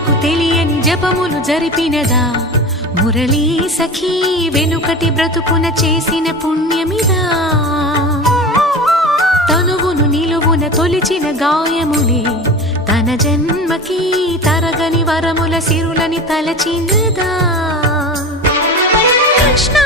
జనులకు తెలియని జపములు జరిపినదా మురళీ సఖీ వెనుకటి బ్రతుకున చేసిన పుణ్యమిదా తనువును నిలువున తొలిచిన గాయములే తన జన్మకి తరగని వరముల సిరులని తలచినదా కృష్ణ